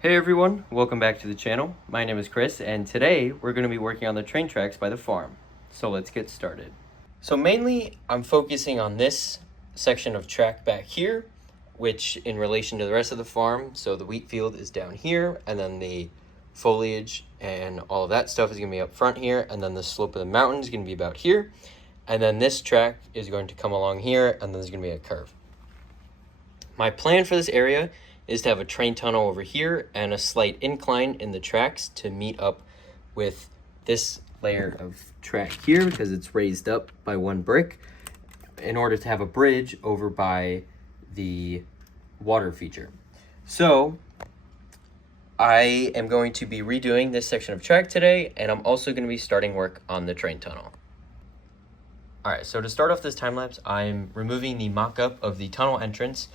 Hey everyone, welcome back to the channel. My name is Chris, and today we're going to be working on the train tracks by the farm. So let's get started. So mainly I'm focusing on this section of track back here, which in relation to the rest of the farm, so the wheat field is down here, and then the foliage and all of that stuff is going to be up front here, and then the slope of the mountain is going to be about here, and then this track is going to come along here, and then there's going to be a curve. My plan for this area is to have a train tunnel over here and a slight incline in the tracks to meet up with this layer of track here because it's raised up by one brick in order to have a bridge over by the water feature. So I am going to be redoing this section of track today, and I'm also going to be starting work on the train tunnel. All right, so to start off this time lapse, I'm removing the mock-up of the tunnel entrance,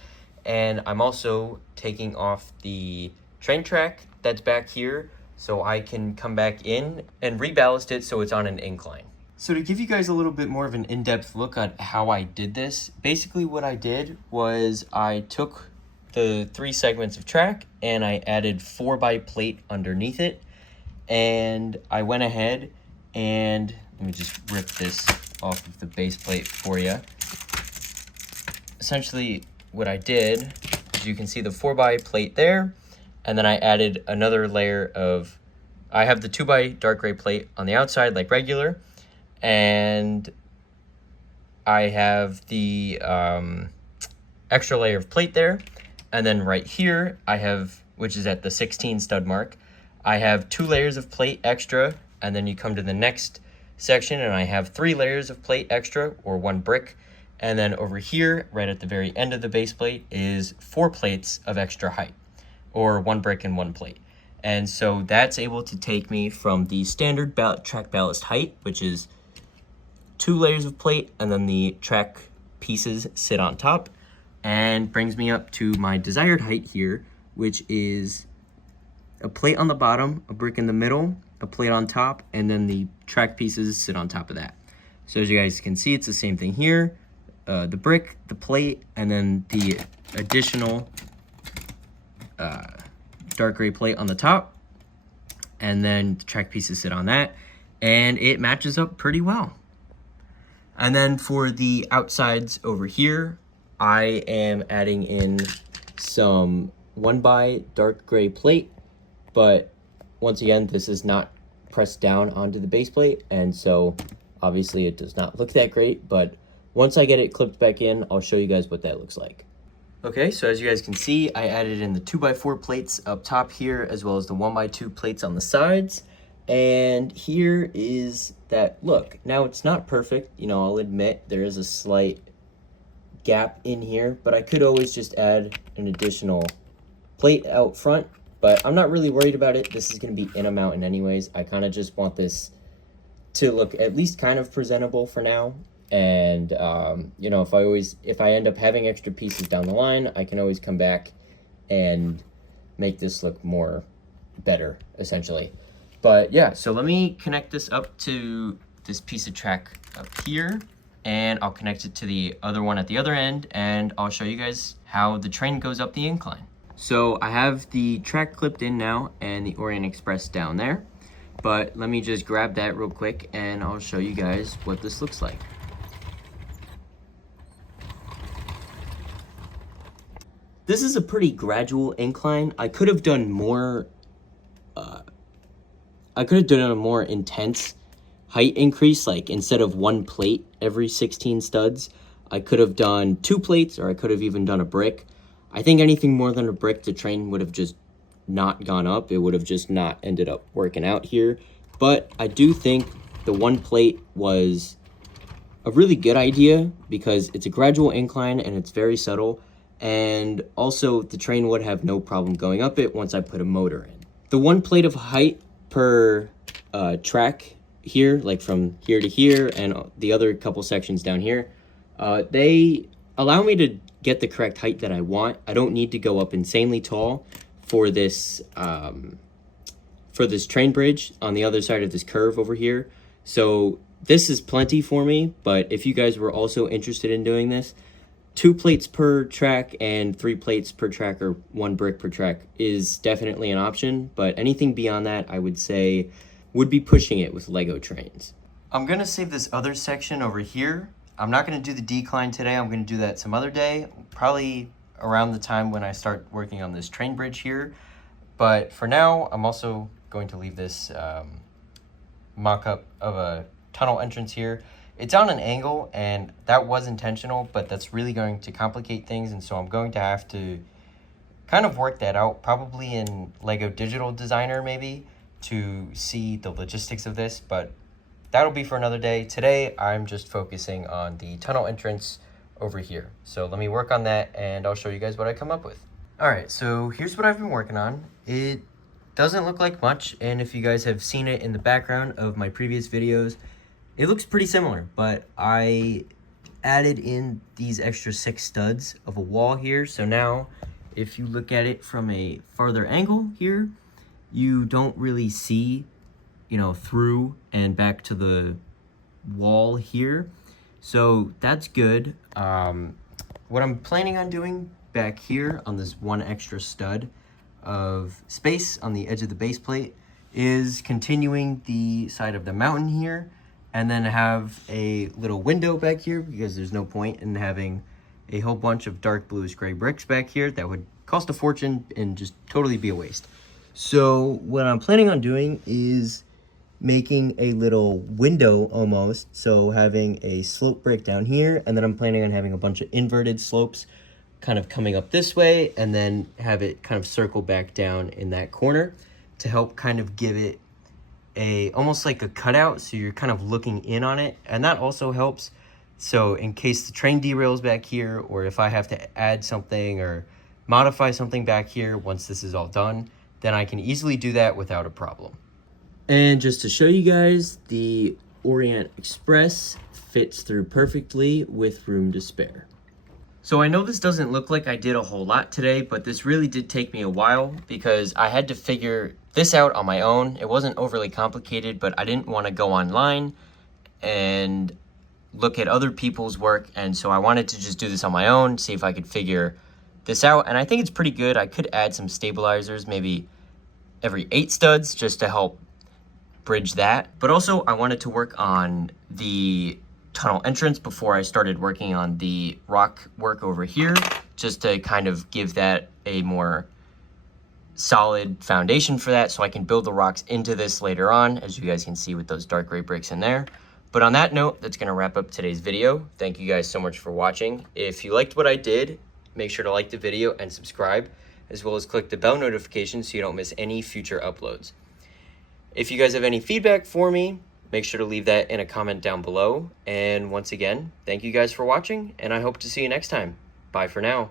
and I'm also taking off the train track that's back here so I can come back in and reballast it so it's on an incline. So to give you guys a little bit more of an in-depth look at how I did this, basically what I did was I took the 3 segments of track and I added 4x plate underneath it, and I went ahead and let me just rip this off of the base plate for you. Essentially, what I did is you can see the 4x plate there, and then I added another layer of, I have the 2x dark gray plate on the outside like regular, and I have the extra layer of plate there, and then right here I have, which is at the 16 stud mark, I have 2 layers of plate extra, and then you come to the next section and I have 3 layers of plate extra, or 1 brick. And then over here, right at the very end of the base plate, is 4 plates of extra height, or 1 brick and 1 plate. And so that's able to take me from the standard track ballast height, which is 2 layers of plate, and then the track pieces sit on top, and brings me up to my desired height here, which is a plate on the bottom, a brick in the middle, a plate on top, and then the track pieces sit on top of that. So as you guys can see, it's the same thing here. The brick, the plate, and then the additional dark gray plate on the top, and then the track pieces sit on that, and it matches up pretty well. And then for the outsides over here, I am adding in some 1x dark gray plate, but once again, this is not pressed down onto the base plate, and so obviously it does not look that great, but once I get it clipped back in, I'll show you guys what that looks like. Okay, so as you guys can see, I added in the 2x4 plates up top here, as well as the 1x2 plates on the sides. And here is that look. Now it's not perfect, I'll admit there is a slight gap in here, but I could always just add an additional plate out front, but I'm not really worried about it. This is gonna be in a mountain anyways. I kind of just want this to look at least kind of presentable for now. And if I end up having extra pieces down the line, I can always come back and make this look better essentially. But yeah, so let me connect this up to this piece of track up here, and I'll connect it to the other one at the other end, and I'll show you guys how the train goes up the incline. So I have the track clipped in now and the Orient Express down there, but let me just grab that real quick and I'll show you guys what this looks like. This is a pretty gradual incline. I could have done more, I could have done a more intense height increase, like instead of 1 plate every 16 studs, I could have done 2 plates, or I could have even done a brick. I think anything more than a brick, the train would have just not gone up. It would have just not ended up working out here. But I do think the 1 plate was a really good idea because it's a gradual incline and it's very subtle. And also the train would have no problem going up it once I put a motor in. The 1 plate of height per track here, like from here to here and the other couple sections down here, they allow me to get the correct height that I want. I don't need to go up insanely tall for this train bridge on the other side of this curve over here. So this is plenty for me, but if you guys were also interested in doing this, 2 plates per track and 3 plates per track or 1 brick per track is definitely an option, but anything beyond that I would say would be pushing it with Lego trains. I'm gonna save this other section over here. I'm not gonna do the decline today. I'm gonna do that some other day, probably around the time when I start working on this train bridge here. But for now, I'm also going to leave this mock-up of a tunnel entrance here. It's on an angle, and that was intentional, but that's really going to complicate things, and so I'm going to have to kind of work that out, probably in Lego Digital Designer maybe, to see the logistics of this, but that'll be for another day. Today, I'm just focusing on the tunnel entrance over here. So let me work on that, and I'll show you guys what I come up with. All right, so here's what I've been working on. It doesn't look like much, and if you guys have seen it in the background of my previous videos, it looks pretty similar, but I added in these extra 6 studs of a wall here. So now, if you look at it from a farther angle here, you don't really see, you know, through and back to the wall here. So that's good. What I'm planning on doing back here on this 1 extra stud of space on the edge of the base plate is continuing the side of the mountain here, and then have a little window back here, because there's no point in having a whole bunch of dark bluish gray bricks back here. That would cost a fortune and just totally be a waste. So what I'm planning on doing is making a little window almost, so having a slope brick down here, and then I'm planning on having a bunch of inverted slopes kind of coming up this way, and then have it kind of circle back down in that corner to help kind of give it almost like a cutout, so you're kind of looking in on it, and that also helps. So in case the train derails back here, or if I have to add something or modify something back here once this is all done, then I can easily do that without a problem. And just to show you guys, the Orient Express fits through perfectly with room to spare. So I know this doesn't look like I did a whole lot today, but this really did take me a while because I had to figure this out on my own. It wasn't overly complicated, but I didn't want to go online and look at other people's work, and so I wanted to just do this on my own, see if I could figure this out, and I think it's pretty good. I could add some stabilizers, maybe every 8 studs, just to help bridge that. But also I wanted to work on the tunnel entrance before I started working on the rock work over here, just to kind of give that a more solid foundation for that, so I can build the rocks into this later on, as you guys can see with those dark gray bricks in there. But on that note, that's going to wrap up today's video. Thank you guys so much for watching. If you liked what I did, make sure to like the video and subscribe, as well as click the bell notification so you don't miss any future uploads. If you guys have any feedback for me, make sure to leave that in a comment down below. And once again, thank you guys for watching, and I hope to see you next time. Bye for now.